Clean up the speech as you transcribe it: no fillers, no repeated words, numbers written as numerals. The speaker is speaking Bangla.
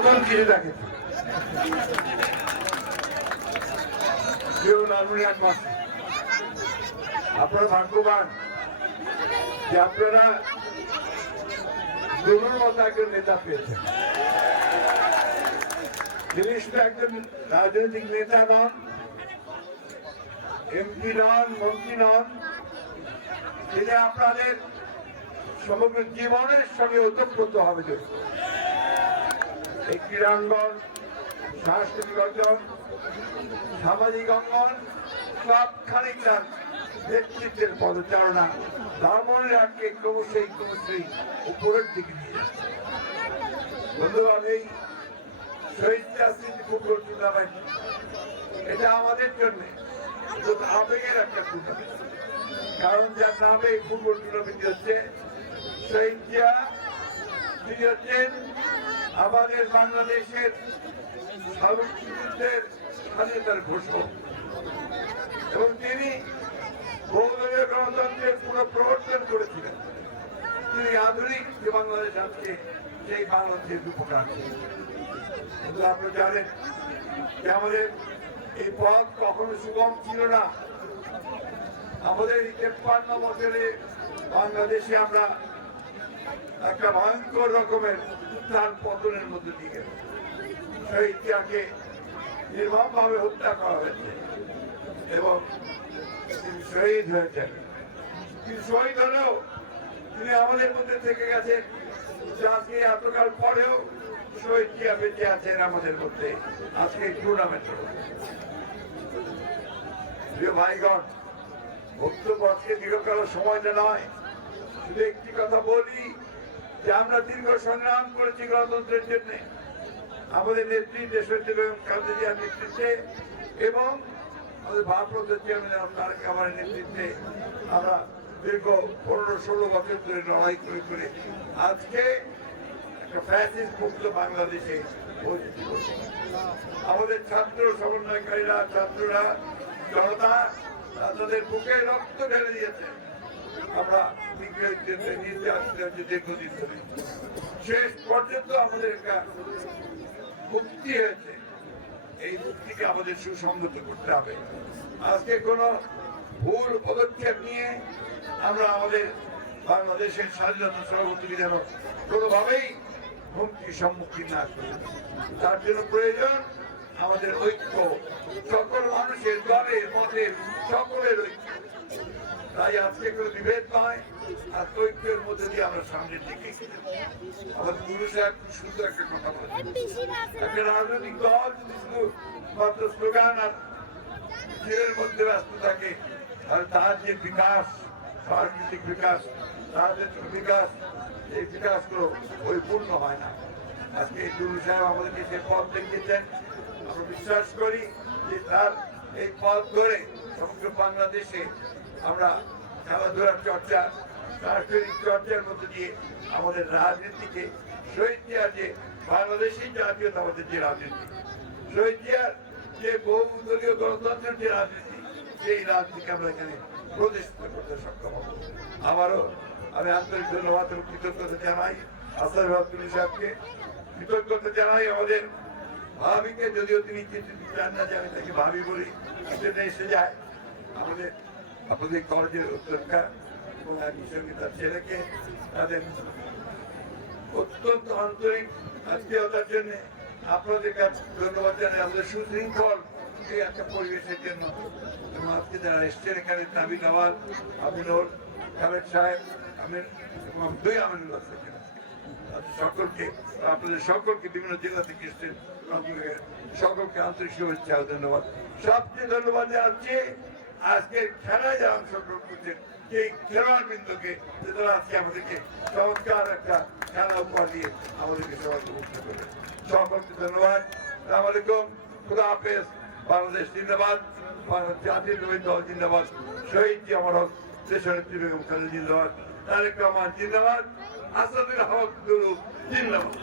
কিছু দেখে আপনারা ভাগ্যবান যে আপনারা দুটোর মতো একজন নেতা পেয়েছেন। তিনি শুধু একজন রাজনৈতিক নেতা নন, এমপি নন, মন্ত্রী নন, তিনি আপনাদের সমগ্র জীবনের সঙ্গে ওতপ্রোত হবে। এই ক্রীড়াঙ্গন, সাংস্কৃতিক অর্জন, সামাজিক অঙ্গন সবখানে তার নেতৃত্বের পদচারণা ব্রাহ্মণেরহাটকে ক্রমশই উপরের দিকে নিয়ে যাচ্ছে। বন্ধুগণ, এই শহীদ রাজনীতি ফুটবল টুর্নামেন্ট এটা আমাদের জন্য আবেগের একটা টুর্নামেন্ট। কারণ যার নামে এই ফুটবল টুর্নামেন্ট হচ্ছে শহীদ জিয়া, তিনি হচ্ছেন আমাদের বাংলাদেশের সার্বভৌমত্বের স্বাধীনতার ঘোষক এবং তিনি বহুদলীয় গণতন্ত্রের পুনঃপ্রবর্তন করেছিলেন। তিনি আধুনিক যে বাংলাদেশ আজকে সেই বাংলাদেশের উপকার। আপনারা জানেন যে আমাদের এই পথ কখনো সুগম ছিল না। আমাদের এই 53 বছরে বাংলাদেশে আমরা একটা ভয়ঙ্কর রকমের উত্থান পতনের মধ্যে দিয়ে গেল। শহীদ জিয়াকে নির্মমভাবে হত্যা করা হয়েছে এবং তিনি শহীদ হয়েছেন। তিনি শহীদ হলেও তিনি আমাদের মধ্যে থেকে গেছেন। আজকে এতকাল পরেও শহীদ জিয়া বেঁচে আছেন আমাদের মধ্যে আজকে টুর্নামেন্টের মধ্যে। প্রিয় ভাইগণ, বক্তব্য আজকে দীর্ঘকাল সময়টা নয়, শুধু একটি কথা বলি যে আমরা দীর্ঘ সংগ্রাম করেছি গণতন্ত্রের জন্য। আমাদের নেত্রী দেশনেত্রী বেগম খালেদা জিয়ার নেতৃত্বে এবং আমাদের ভারপ্রাপ্ত চেয়ারম্যান তারেক রহমানের নেতৃত্বে আমরা দীর্ঘ 15-16 বছর ধরে লড়াই করে আজকে একটা ফ্যাসিস্ট মুক্ত বাংলাদেশে পৌঁছেছি। আমাদের ছাত্র সমন্বয়কারীরা, ছাত্ররা, জনতা তাদের বুকে রক্ত ঢেলে দিয়েছে। আমরা দীর্ঘদিন ধরে শেষ পর্যন্ত আমাদের একটা মুক্তি হয়েছে। এই মুক্তিকে আমাদের সুসংগত করতে হবে। আজকে কোন ভুল পদক্ষেপ নিয়ে আমরা আমাদের বাংলাদেশের স্বাধীনতা সর্বত্র যেন কোনোভাবেই হুমকির সম্মুখীন না করি। তার জন্য প্রয়োজন আমাদের ঐক্য, সকল মানুষের দলের মতের সকলের ঐক্য। তাই আজকে কোনো বিভেদ নয়, আর ঐক্যের মধ্যে দিয়ে আমরা সামনের দিকে আমাদের গুরু সাহেব খুব সুন্দর একটা কথা বলেছেন। একটা রাজনৈতিক দল যদি শুধু মাত্র স্লোগান আর মিছিলের মধ্যে ব্যস্ত থাকে, আর তার যে বিকাশ, সাংস্কৃতিক বিকাশ, রাজনৈতিক বিকাশ, এই বিকাশগুলো পরিপূর্ণ হয় না। আজকে এই গুরু সাহেব আমাদেরকে সে পথ দেখিয়েছেন। আমরা বিশ্বাস করি যে তার এই পথ ধরে সমগ্র বাংলাদেশে আমরা খেলাধুলার চর্চা, সাংস্কৃতিক চর্চার মধ্যে দিয়ে আমাদের রাজনীতিকে শহীদ জিয়ার যে বাংলাদেশি জাতীয়তাবাদের যে রাজনীতি, শহীদ জিয়ার যে বহুদলীয় গণতন্ত্রের যে রাজনীতি, সেই রাজনীতিকে আমরা এখানে প্রতিষ্ঠিত করতে সক্ষম হব। আবারও আমি আন্তরিক ধন্যবাদ এবং কৃতজ্ঞতা জানাই আসাদ সাহেবকে, কৃতজ্ঞতা জানাই আমাদের ভাবিকে, যদিও তিনি কিছু চান না যে আমি তাকে ভাবি বলি, সেটা এসে যায় আমাদের আপনাদের কলেজের উত্তরকা এবং একই সঙ্গে তার ছেলেকে তাদের অত্যন্ত আন্তরিক আত্মীয়তার জন্য আপনাদের কাছে ধন্যবাদ জানাই। আমাদের সুশৃঙ্খল এই একটা পরিবেশের জন্য এবং আজকে যারা এসছেন এখানে নাবি নওয়াজ, আমিনুল খালেদ সাহেব, আমির এবং দুই আমিনুল্লাহ সেখানে সকলকে, আপনাদের সকলকে বিভিন্ন জেলা থেকে এসছেন, সকলকে আন্তরিক শুভেচ্ছা ও ধন্যবাদ। সবচেয়ে ধন্যবাদ জানাচ্ছি আজকের খেলায় যারা অংশগ্রহণ করছেন সেই খেলোয়াড় বৃন্দকে, যারা আজকে আমাদেরকে চমৎকার একটা খেলা উপহার দিয়ে আমাদেরকে সবাইকে মুক্ত করে। সকলকে ধন্যবাদ। আসসালামু আলাইকুম, খুদা হাফেজ। বাংলাদেশ জিন্দাবাদ, জাতীয় দল জিন্দাবাদ, শহীদ জি আমার হক দেশনেত্রী বেগম খালেদা জিন্দাবাদ, তারেক রহমান জিন্দাবাদ, আসাদুল হক গুরু জিন্দাবাদ।